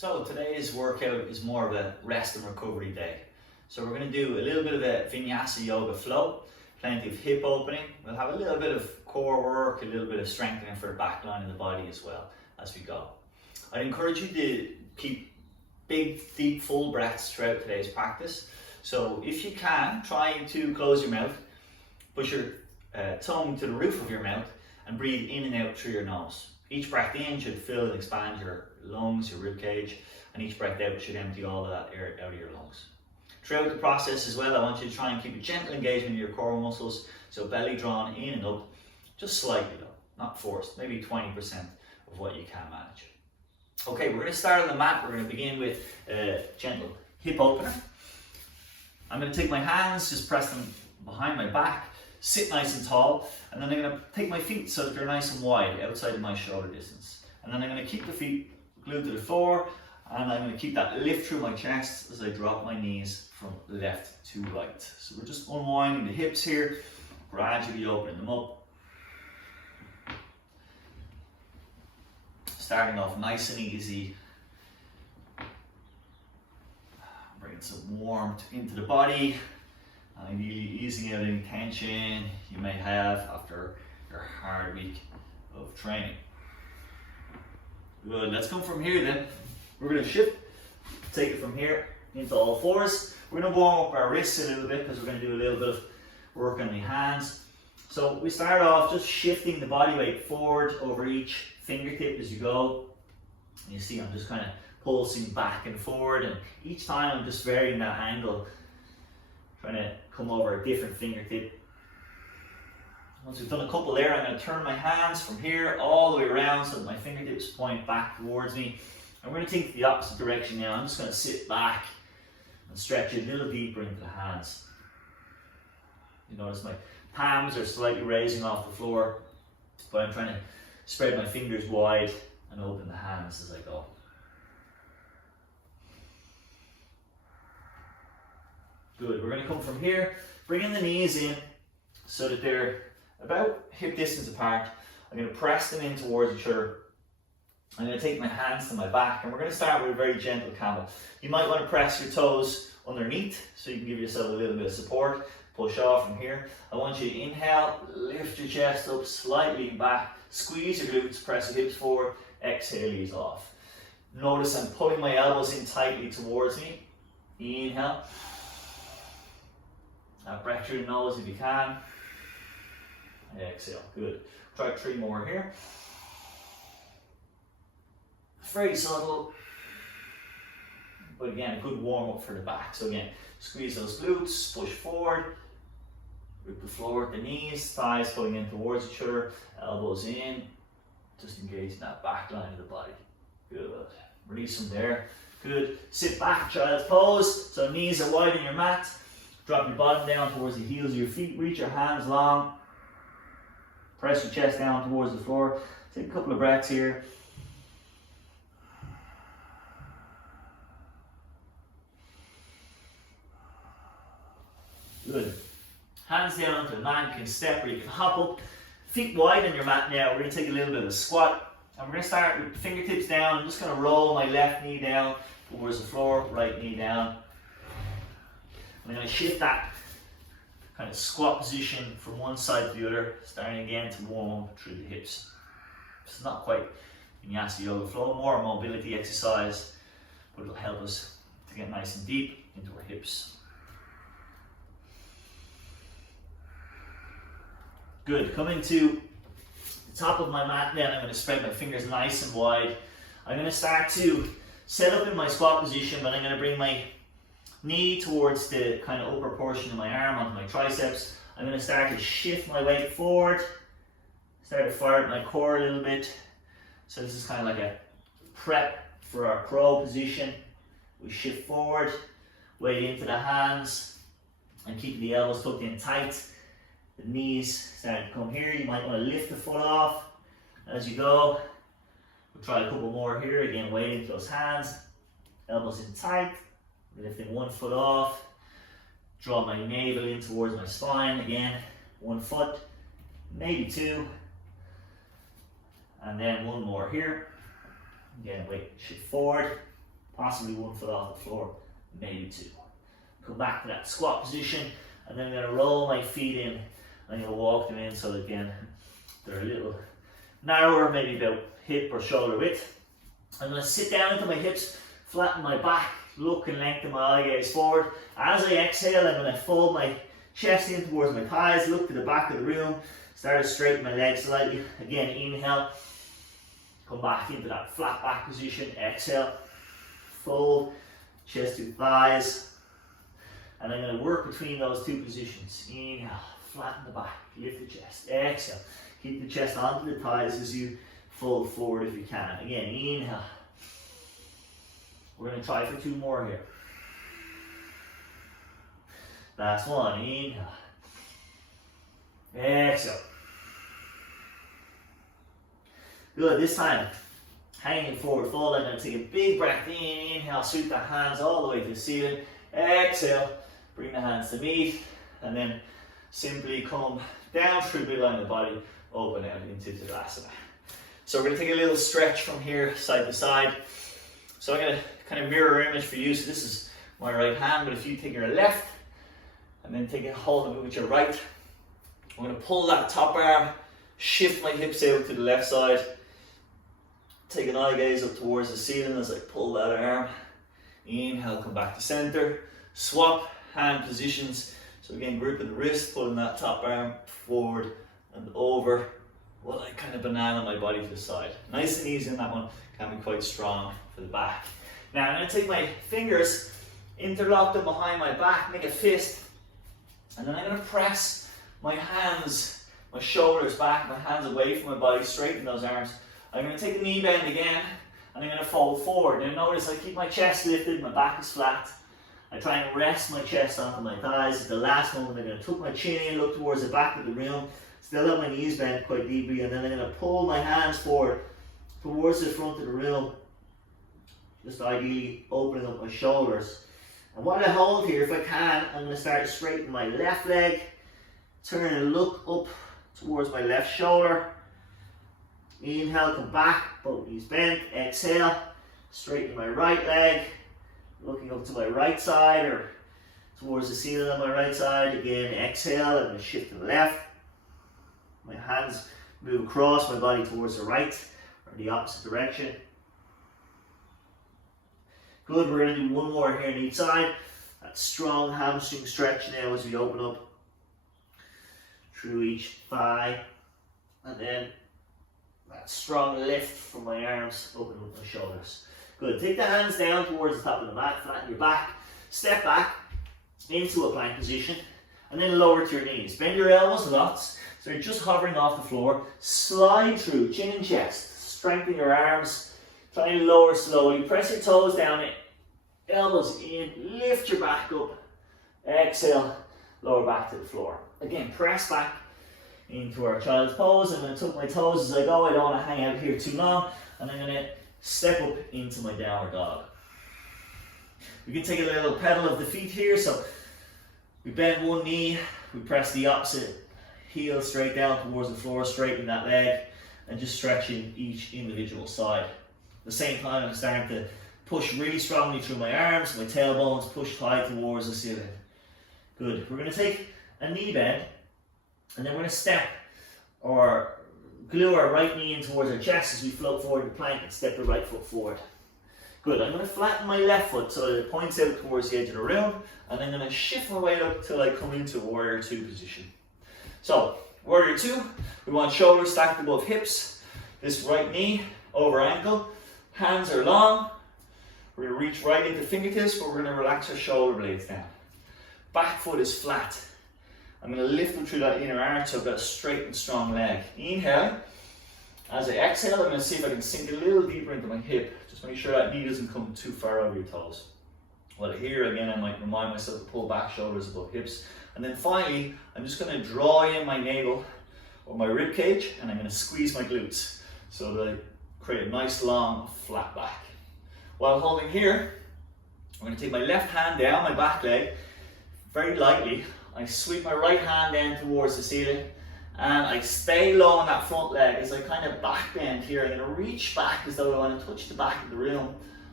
So today's workout is more of a rest and recovery day. So we're going to do a little bit of a vinyasa yoga flow, plenty of hip opening. We'll have a little bit of core work, a little bit of strengthening for the back line of the body as well as we go. I'd encourage you to keep big, deep, full breaths throughout today's practice. So if you can, try to close your mouth, push your tongue to the roof of your mouth and breathe in and out through your nose. Each breath in should fill and expand your lungs, your rib cage, and each breath out should empty all of that air out of your lungs. Throughout the process as well, I want you to try and keep a gentle engagement in your core muscles, so belly drawn in and up, just slightly though, not forced, maybe 20% of what you can manage. Okay, we're going to start on the mat. We're going to begin with a gentle hip opener. I'm going to take my hands, just press them behind my back, sit nice and tall, and then I'm going to take my feet so that they're nice and wide outside of my shoulder distance. And then I'm going to keep the feet glued to the floor, and I'm going to keep that lift through my chest as I drop my knees from left to right. So we're just unwinding the hips here, gradually opening them up. Starting off nice and easy. Bringing some warmth into the body. Ideally easing out any tension you may have after your hard week of training. Good, let's come from here then. We're going to shift, take it from here into all fours. We're going to warm up our wrists a little bit because we're going to do a little bit of work on the hands. So we start off just shifting the body weight forward over each fingertip as you go. And you see I'm just kind of pulsing back and forward, and each time I'm just varying that angle, trying to come over a different fingertip. Once we've done a couple there, I'm going to turn my hands from here all the way around so that my fingertips point back towards me. And we're going to take the opposite direction now. I'm just going to sit back and stretch a little deeper into the hands. You notice my palms are slightly raising off the floor, but I'm trying to spread my fingers wide and open the hands as I go. Good, we're going to come from here, bringing the knees in so that they're about hip distance apart. I'm going to press them in towards each other. I'm going to take my hands to my back, and we're going to start with a very gentle camel. You might want to press your toes underneath so you can give yourself a little bit of support. Push off from here. I want you to inhale, lift your chest up, slightly back, squeeze your glutes, press your hips forward, exhale, ease off. Notice I'm pulling my elbows in tightly towards me. Inhale. Breath through the nose if you can. Exhale, good. Try 3 more here. Very subtle, but again, a good warm up for the back. So again, squeeze those glutes, push forward, grip the floor with the knees, thighs pulling in towards each other, elbows in, just engaging that back line of the body. Good. Release them there. Good. Sit back, child's pose. So knees are wide on your mat. Drop your bottom down towards the heels of your feet. Reach your hands long. Press your chest down towards the floor. Take a couple of breaths here. Good. Hands down onto the mat. You can step or you can hop up. Feet wide on your mat now. We're going to take a little bit of a squat. And we're going to start with fingertips down. I'm just going to roll my left knee down towards the floor, right knee down. I'm going to shift that kind of squat position from one side to the other, starting again to warm up through the hips. It's not quite vinyasa yoga flow, more a mobility exercise, but it'll help us to get nice and deep into our hips. Good. Coming to the top of my mat then, I'm going to spread my fingers nice and wide. I'm going to start to set up in my squat position, but I'm going to bring my knee towards the kind of upper portion of my arm onto my triceps. I'm going to start to shift my weight forward, start to fire at my core a little bit. So this is kind of like a prep for our crow position. We shift forward, weight into the hands, and keep the elbows tucked in tight. The knees start to come here. You might want to lift the foot off as you go. We'll try a couple more here. Again, weight into those hands, elbows in tight. Lifting one foot off, draw my navel in towards my spine. Again, 1 foot, maybe 2, and then 1 more here. Again, weight shift forward, possibly 1 foot off the floor, maybe 2. Come back to that squat position, and then I'm going to roll my feet in. I'm going to walk them in so that again they're a little narrower, maybe about hip or shoulder width. I'm going to sit down into my hips, flatten my back, look and lengthen my eye gaze forward. As I exhale, I'm going to fold my chest in towards my thighs, look to the back of the room, start to straighten my legs slightly. Again, inhale, come back into that flat back position. Exhale, fold, chest to thighs. And I'm going to work between those 2 positions. Inhale, flatten the back, lift the chest. Exhale, keep the chest onto the thighs as you fold forward if you can. Again, inhale. We're going to try for 2 more here. Last one, inhale. Exhale. Good, this time, hanging forward fold. I'm going to take a big breath in. Inhale, sweep the hands all the way to the ceiling. Exhale, bring the hands to meet. And then simply come down through the midline of the body, open out into Tadasana. So we're going to take a little stretch from here, side to side. So I'm going to kind of mirror image for you. So this is my right hand, but if you take your left, and then take a hold of it with your right, I'm going to pull that top arm, shift my hips out to the left side, take an eye gaze up towards the ceiling as I pull that arm. Inhale, come back to center, swap hand positions. So again, gripping the wrist, pulling that top arm forward and over, while I kind of banana my body to the side. Nice and easy on that one, can be quite strong for the back. Now I'm going to take my fingers, interlock them behind my back, make a fist, and then I'm going to press my hands, my shoulders back, my hands away from my body, straighten those arms. I'm going to take a knee bend again, and I'm going to fold forward. Now notice I keep my chest lifted, my back is flat. I try and rest my chest onto my thighs. At the last moment, I'm going to tuck my chin in, look towards the back of the room, still have my knees bent quite deeply, and then I'm going to pull my hands forward towards the front of the room, just ideally opening up my shoulders. And while I hold here, if I can, I'm going to start to straighten my left leg, turn and look up towards my left shoulder. Inhale, come back, both knees bent. Exhale, straighten my right leg, looking up to my right side or towards the ceiling on my right side. Again, exhale, I'm going to shift to the left. My hands move across my body towards the right or the opposite direction. Good, we're going to do 1 more here on each side. That strong hamstring stretch now as we open up through each thigh. And then that strong lift from my arms, open up my shoulders. Good, take the hands down towards the top of the mat, flatten your back, step back into a plank position, and then lower to your knees. Bend your elbows lots, so you're just hovering off the floor. Slide through, chin and chest, strengthen your arms, try and lower slowly, press your toes down, elbows in, lift your back up, exhale, lower back to the floor. Again, press back into our child's pose. I'm going to tuck my toes as I go. I don't want to hang out here too long, and I'm going to step up into my downward dog. We can take a little pedal of the feet here, so we bend one knee, we press the opposite heel straight down towards the floor, straighten that leg, and just stretching each individual side. At the same time, I'm starting to push really strongly through my arms, my tailbones push high towards the ceiling. Good. We're going to take a knee bend, and then we're going to step or glue our right knee in towards our chest as we float forward the plank and step the right foot forward. Good. I'm going to flatten my left foot so that it points out towards the edge of the room, and I'm going to shift my weight up till I come into Warrior 2 position. So, Warrior 2, we want shoulders stacked above hips, this right knee over ankle, hands are long, we're going to reach right into fingertips, but we're going to relax our shoulder blades down. Back foot is flat. I'm going to lift them through that inner arch so I've got a straight and strong leg. Inhale. As I exhale, I'm going to see if I can sink a little deeper into my hip. Just make sure that knee doesn't come too far over your toes. Well, here again, I might remind myself to pull back, shoulders above hips. And then finally, I'm just going to draw in my navel or my rib cage, and I'm going to squeeze my glutes so that I create a nice long flat back. While holding here, I'm going to take my left hand down my back leg very lightly. I sweep my right hand down towards the ceiling, and I stay low on that front leg as I kind of back bend here. I'm going to reach back as though I want to touch the back of the room,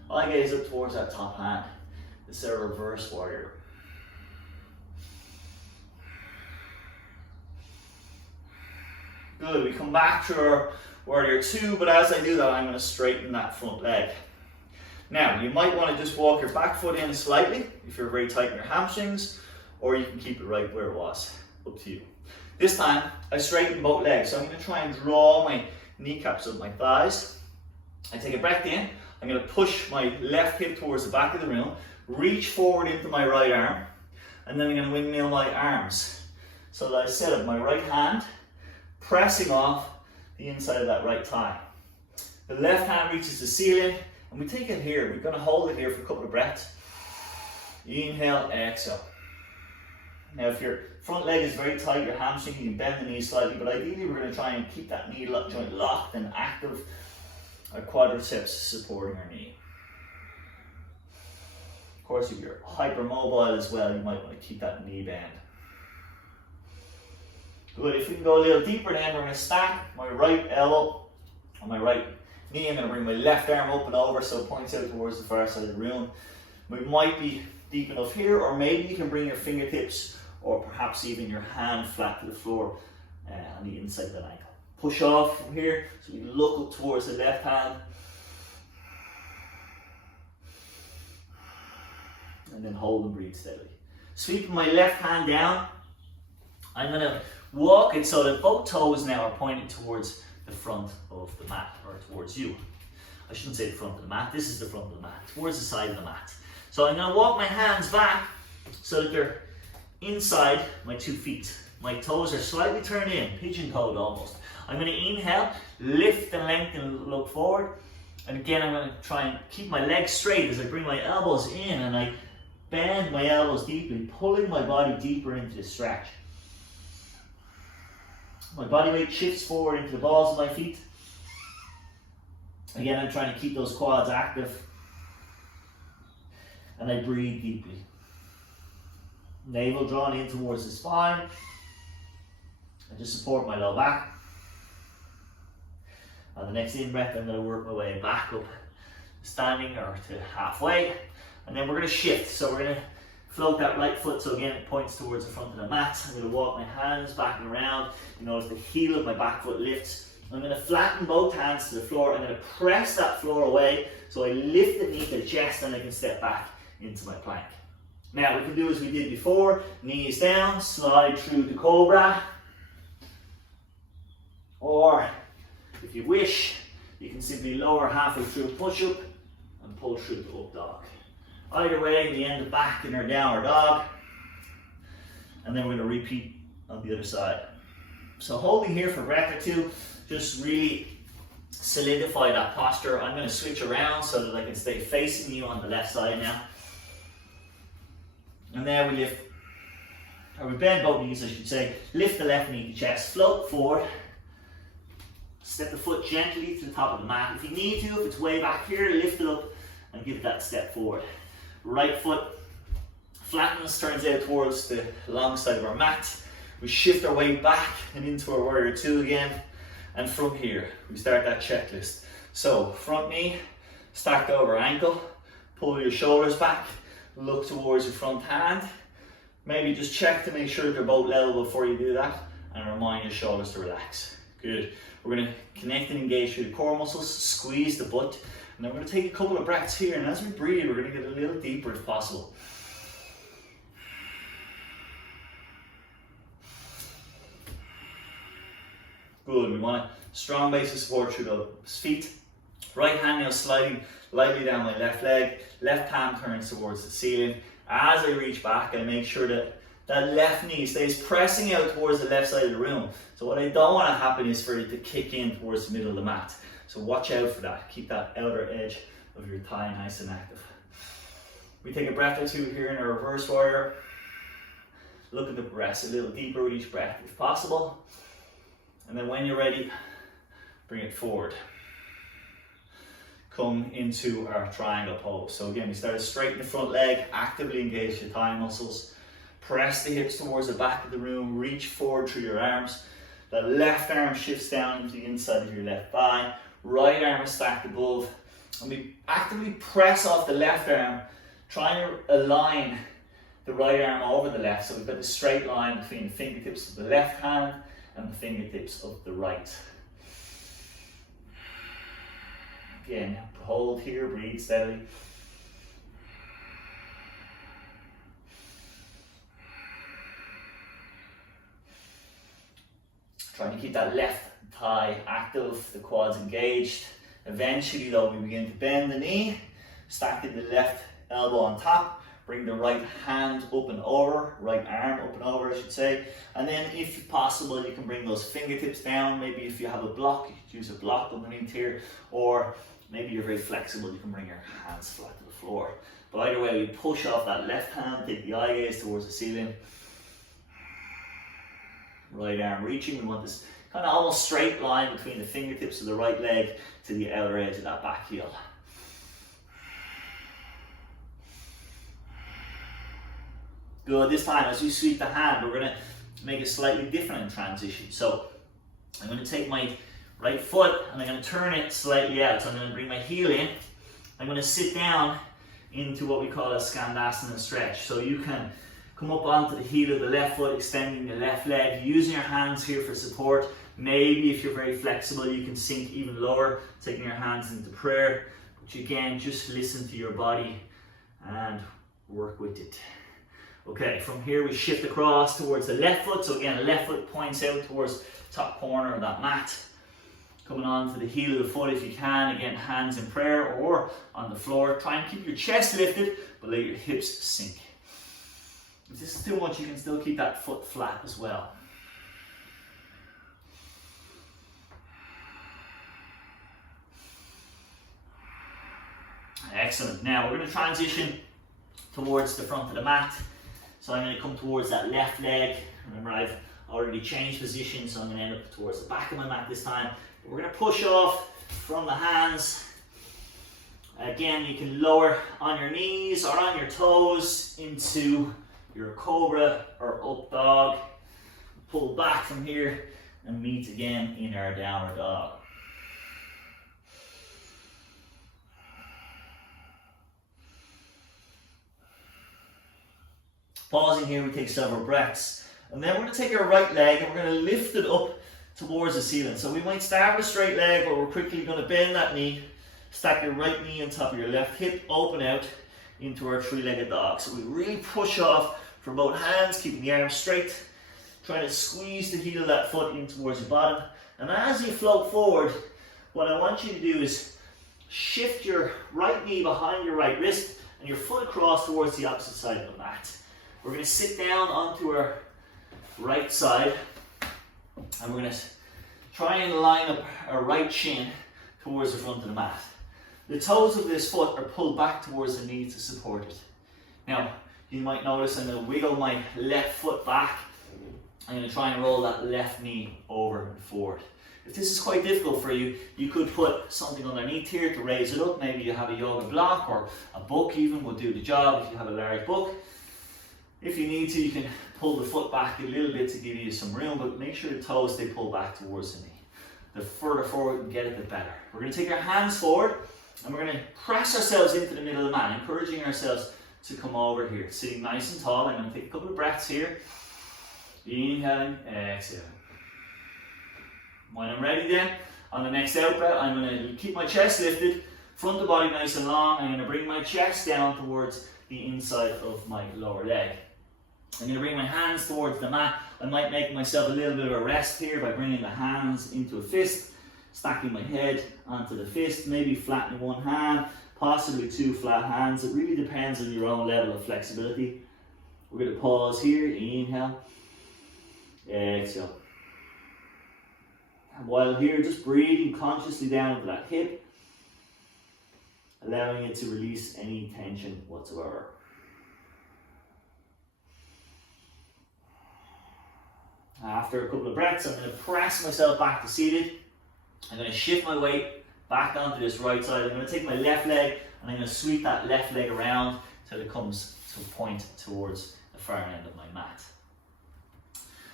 eye gaze up towards that top hand. This is our reverse warrior. Good, we come back to our warrior two, but as I do that, I'm going to straighten that front leg. Now, you might want to just walk your back foot in slightly if you're very tight in your hamstrings, or you can keep it right where it was. Up to you. This time, I straighten both legs, so I'm going to try and draw my kneecaps up my thighs. I take a breath in, I'm going to push my left hip towards the back of the room, reach forward into my right arm, and then I'm going to windmill my arms so that I set up my right hand, pressing off the inside of that right thigh. The left hand reaches the ceiling, and we take it here. We're going to hold it here for a couple of breaths. Inhale, exhale. Now, if your front leg is very tight, your hamstring, you can bend the knee slightly, but ideally we're going to try and keep that knee joint locked and active. Our quadriceps supporting our knee. Of course, if you're hypermobile as well, you might want to keep that knee bend. Good, if we can go a little deeper then, we're going to stack my right elbow on my right knee. I'm going to bring my left arm up and over so it points out towards the far side of the room. We might be deep enough here, or maybe you can bring your fingertips or perhaps even your hand flat to the floor on the inside of the ankle. Push off from here, so we look up towards the left hand. And then hold and breathe steadily. Sweeping my left hand down, I'm going to walk it so that both toes now are pointing towards the front of the mat, or towards you. I shouldn't say the front of the mat, this is the front of the mat, towards the side of the mat. So I'm going to walk my hands back so that they're inside my 2 feet. My toes are slightly turned in, pigeon-toed almost. I'm going to inhale, lift and lengthen, look forward. And again, I'm going to try and keep my legs straight as I bring my elbows in and I bend my elbows deeply, pulling my body deeper into the stretch. My body weight shifts forward into the balls of my feet. Again, I'm trying to keep those quads active. And I breathe deeply. Navel drawn in towards the spine. I just support my low back. On the next in-breath, I'm going to work my way back up, standing or to halfway. And then we're going to shift. So we're going to float that right foot, so again it points towards the front of the mat. I'm going to walk my hands back and around. You notice the heel of my back foot lifts. I'm going to flatten both hands to the floor. I'm going to press that floor away so I lift the knee to the chest and I can step back into my plank. Now we can do as we did before, knees down, slide through the cobra. Or if you wish, you can simply lower halfway through a push-up and pull through the up dog. Either way, we end up back in our downward dog. And then we're going to repeat on the other side. So holding here for a breath or two, just really solidify that posture. I'm going to switch around so that I can stay facing you on the left side now. And there we lift, or we bend both knees I should say, lift the left knee to chest, float forward, step the foot gently to the top of the mat. If you need to, if it's way back here, lift it up and give that step forward. Right foot flattens, turns out towards the long side of our mat. We shift our weight back and into our warrior two again. And from here, we start that checklist. So front knee, stacked over ankle, pull your shoulders back, look towards your front hand. Maybe just check to make sure they're both level before you do that, and remind your shoulders to relax. Good. We're going to connect and engage through the core muscles, squeeze the butt, and then we're going to take a couple of breaths here, and as we breathe, we're going to get a little deeper if possible. Good. We want a strong base of support through those feet. Right hand now sliding lightly down my left leg, left palm turns towards the ceiling. As I reach back, I make sure that that left knee stays pressing out towards the left side of the room. So what I don't want to happen is for it to kick in towards the middle of the mat. So watch out for that. Keep that outer edge of your thigh nice and active. We take a breath or two here in a reverse warrior. Look at the breaths a little deeper with each breath if possible. And then when you're ready, bring it forward. Come into our triangle pose. So again, we start to straighten the front leg, actively engage the thigh muscles. Press the hips towards the back of the room, reach forward through your arms. The left arm shifts down into the inside of your left thigh. Right arm is stacked above. And we actively press off the left arm, trying to align the right arm over the left, so we've got a straight line between the fingertips of the left hand and the fingertips of the right. Again, hold here, breathe steadily. Trying to keep that left thigh active, the quads engaged. Eventually though, we begin to bend the knee, stacking the left elbow on top, bring the right hand up and over, right arm up and over I should say, and then if possible you can bring those fingertips down. Maybe if you have a block, you could use a block underneath here, or maybe you're very flexible, you can bring your hands flat to the floor. But either way, we push off that left hand, take the eye gaze towards the ceiling, right arm reaching. We want this kind of almost straight line between the fingertips of the right leg to the outer edge of that back heel. Good. This time, as we sweep the hand, we're going to make a slightly different transition. So I'm going to take my right foot and I'm going to turn it slightly out. So I'm going to bring my heel in. I'm going to sit down into what we call a skandasana stretch. So you can come up onto the heel of the left foot, extending the left leg, using your hands here for support. Maybe if you're very flexible, you can sink even lower, taking your hands into prayer. But again, just listen to your body and work with it. Okay, from here we shift across towards the left foot. So again, the left foot points out towards the top corner of that mat. Coming on to the heel of the foot if you can. Again, hands in prayer or on the floor. Try and keep your chest lifted, but let your hips sink. If this is too much, you can still keep that foot flat as well. Excellent. Now we're going to transition towards the front of the mat. So I'm going to come towards that left leg. Remember, I've already changed position, so I'm going to end up towards the back of my mat this time. But we're going to push off from the hands. Again, you can lower on your knees or on your toes into your cobra or up dog. Pull back from here and meet again in our downward dog. Pausing here, we take several breaths. And then we're going to take our right leg and we're going to lift it up towards the ceiling. So we might start with a straight leg, but we're quickly going to bend that knee. Stack your right knee on top of your left hip, open out into our three-legged dog. So we really push off from both hands, keeping the arms straight. Trying to squeeze the heel of that foot in towards your bottom. And as you float forward, what I want you to do is shift your right knee behind your right wrist and your foot across towards the opposite side of the mat. We're going to sit down onto our right side and we're going to try and line up our right shin towards the front of the mat. The toes of this foot are pulled back towards the knee to support it. Now, you might notice I'm going to wiggle my left foot back. I'm going to try and roll that left knee over and forward. If this is quite difficult for you, you could put something underneath here to raise it up. Maybe you have a yoga block or a book even will do the job if you have a large book. If you need to, you can pull the foot back a little bit to give you some room, but make sure the toes stay pulled back towards the knee. The further forward we can get it, the better. We're going to take our hands forward and we're going to press ourselves into the middle of the mat, encouraging ourselves to come over here. Sitting nice and tall. I'm going to take a couple of breaths here. Inhaling, exhaling. When I'm ready then, on the next out breath, I'm going to keep my chest lifted, front of the body nice and long. I'm going to bring my chest down towards the inside of my lower leg. I'm going to bring my hands towards the mat. I might make myself a little bit of a rest here by bringing the hands into a fist, stacking my head onto the fist, maybe flattening one hand, possibly two flat hands. It really depends on your own level of flexibility. We're going to pause here, inhale, exhale. And while here, just breathing consciously down into that hip, allowing it to release any tension whatsoever. After a couple of breaths, I'm going to press myself back to seated. I'm going to shift my weight back onto this right side. I'm going to take my left leg and I'm going to sweep that left leg around until it comes to a point towards the far end of my mat.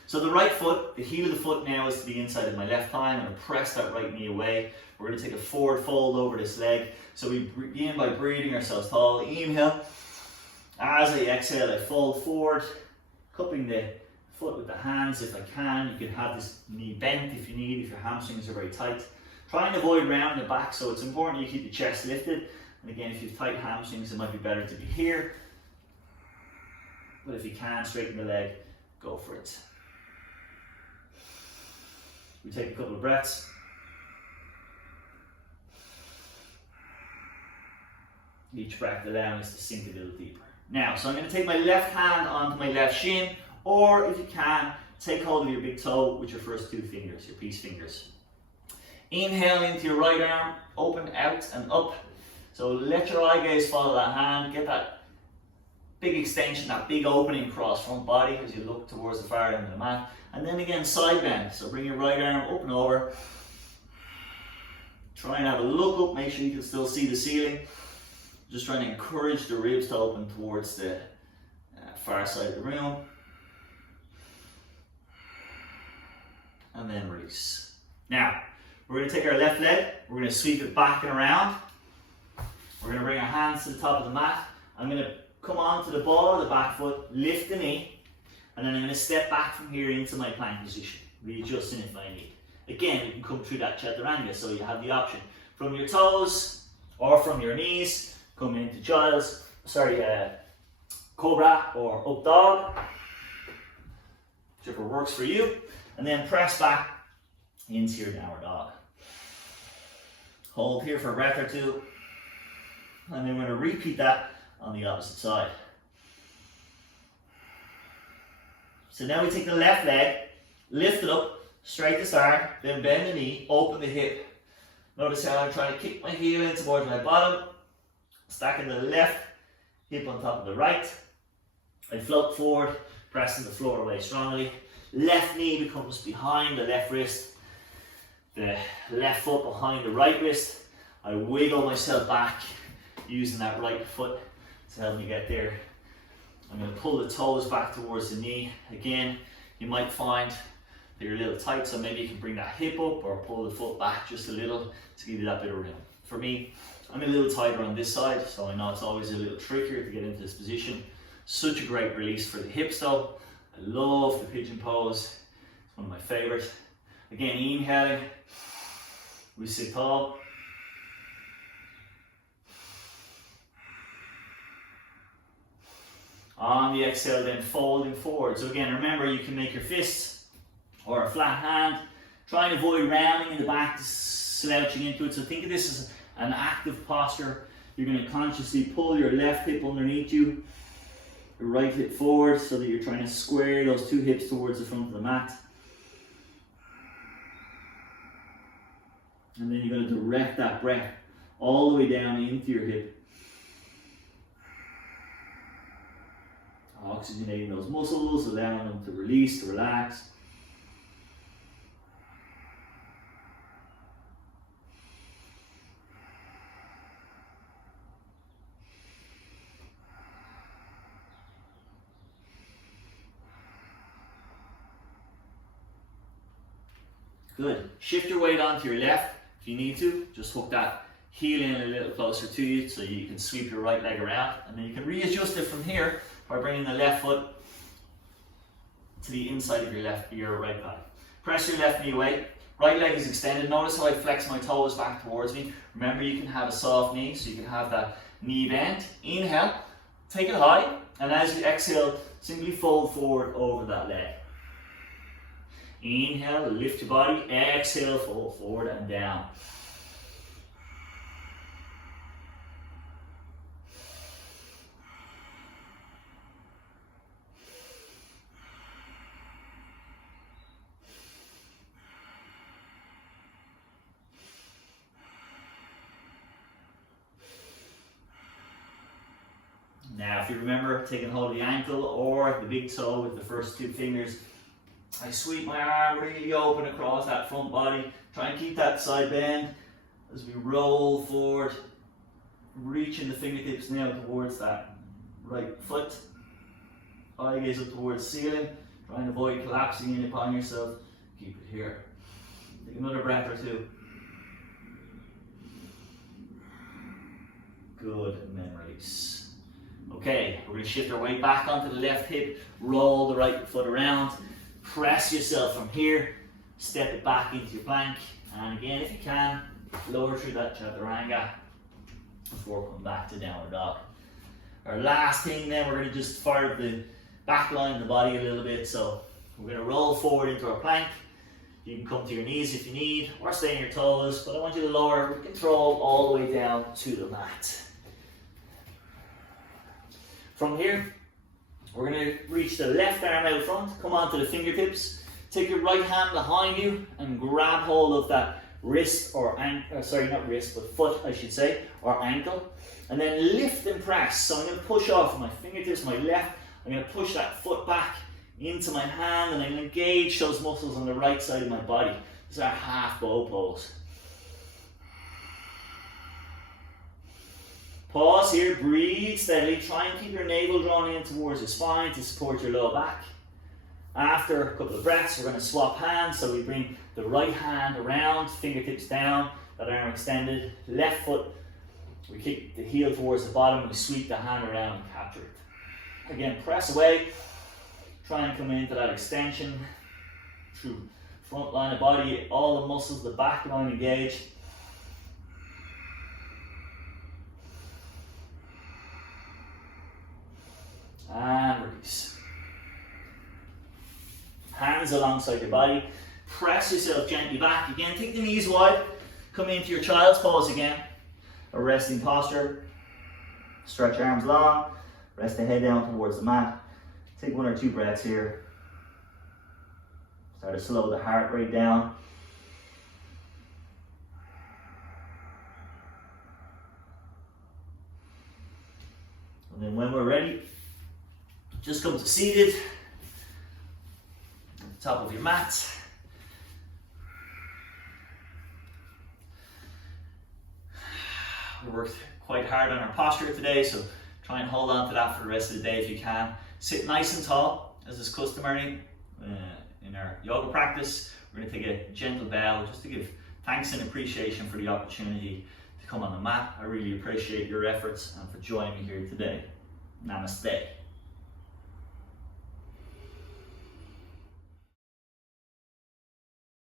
So the right foot, the heel of the foot now is to the inside of my left thigh. I'm going to press that right knee away. We're going to take a forward fold over this leg. So we begin by breathing ourselves tall. Inhale. As I exhale, I fold forward, cupping the foot with the hands if I can. You can have this knee bent if you need, if your hamstrings are very tight. Try and avoid rounding the back, so it's important you keep the chest lifted. And again, if you have tight hamstrings, it might be better to be here. But if you can, straighten the leg, go for it. We take a couple of breaths. Each breath allowing us to sink a little deeper. Now, so I'm going to take my left hand onto my left shin, or if you can, take hold of your big toe with your first two fingers, your peace fingers. Inhale into your right arm, open out and up. So let your eye gaze follow that hand, get that big extension, that big opening across front body as you look towards the far end of the mat. And then again, side bend. So bring your right arm up and over. Try and have a look up, make sure you can still see the ceiling. Just trying to encourage the ribs to open towards the far side of the room. And then release. Now, we're going to take our left leg, we're going to sweep it back and around. We're going to bring our hands to the top of the mat. I'm going to come onto the ball of the back foot, lift the knee, and then I'm going to step back from here into my plank position, readjusting if I need. Again, you can come through that chaturanga, so you have the option from your toes or from your knees, come into cobra or up dog, whichever works for you, and then press back into your downward dog. Hold here for a breath or two, and then we're going to repeat that on the opposite side. So now we take the left leg, lift it up, straight to start, then bend the knee, open the hip. Notice how I'm trying to kick my heel in towards my bottom, stacking the left hip on top of the right. I float forward, pressing the floor away strongly. Left knee becomes behind the left wrist, the left foot behind the right wrist. I wiggle myself back using that right foot to help me get there. I'm going to pull the toes back towards the knee. Again, you might find that you're a little tight, so maybe you can bring that hip up or pull the foot back just a little to give you that bit of room. For me, I'm a little tighter on this side, so I know it's always a little trickier to get into this position. Such a great release for the hips though. I love the pigeon pose. It's one of my favorites. Again, inhaling, we sit tall. On the exhale, then folding forward. So again, remember you can make your fists or a flat hand. Try and avoid rounding in the back, slouching into it. So think of this as an active posture. You're going to consciously pull your left hip underneath you, your right hip forward, so that you're trying to square those two hips towards the front of the mat. And then you're going to direct that breath all the way down into your hip. Oxygenating those muscles, allowing them to release, to relax. Good. Shift your weight onto your left if you need to. Just hook that heel in a little closer to you so you can sweep your right leg around, and then you can readjust it from here by bringing the left foot to the inside of your right thigh. Press your left knee away. Right leg is extended. Notice how I flex my toes back towards me. Remember, you can have a soft knee, so you can have that knee bend. Inhale, take it high, and as you exhale, simply fold forward over that leg. Inhale, lift your body. Exhale, fold forward and down. Now, if you remember, taking hold of the ankle or the big toe with the first two fingers, I sweep my arm really open across that front body. Try and keep that side bend as we roll forward, reaching the fingertips now towards that right foot. Eye gaze up towards the ceiling. Try and avoid collapsing in upon yourself. Keep it here. Take another breath or two. Good, and then release. Okay, we're going to shift our weight back onto the left hip, roll the right foot around, press yourself from here, step it back into your plank, and again, if you can, lower through that chaturanga before coming back to downward dog. Our last thing then, we're going to just fire up the back line of the body a little bit, so we're going to roll forward into our plank. You can come to your knees if you need, or stay on your toes, but I want you to lower with control all the way down to the mat. From here, we're going to reach the left arm out front, come onto the fingertips, take your right hand behind you and grab hold of that wrist or sorry, not wrist, but foot I should say, or ankle, and then lift and press. So I'm going to push off my fingertips, my left, I'm going to push that foot back into my hand and I'm going to engage those muscles on the right side of my body. This is our half bow pose. Pause here, breathe steadily, try and keep your navel drawn in towards your spine to support your low back. After a couple of breaths, we're going to swap hands, so we bring the right hand around, fingertips down, that arm extended, left foot, we kick the heel towards the bottom, we sweep the hand around and capture it. Again, press away, try and come into that extension, through front line of body, all the muscles, the back line engaged. And release. Hands alongside your body. Press yourself gently back. Again, take the knees wide. Come into your child's pose again. A resting posture. Stretch arms long. Rest the head down towards the mat. Take 1 or 2 breaths here. Start to slow the heart rate down. And then when we're ready, just come to seated at the top of your mat. We worked quite hard on our posture today, so try and hold on to that for the rest of the day if you can. Sit nice and tall, as is customary in our yoga practice. We're going to take a gentle bow just to give thanks and appreciation for the opportunity to come on the mat. I really appreciate your efforts and for joining me here today. Namaste.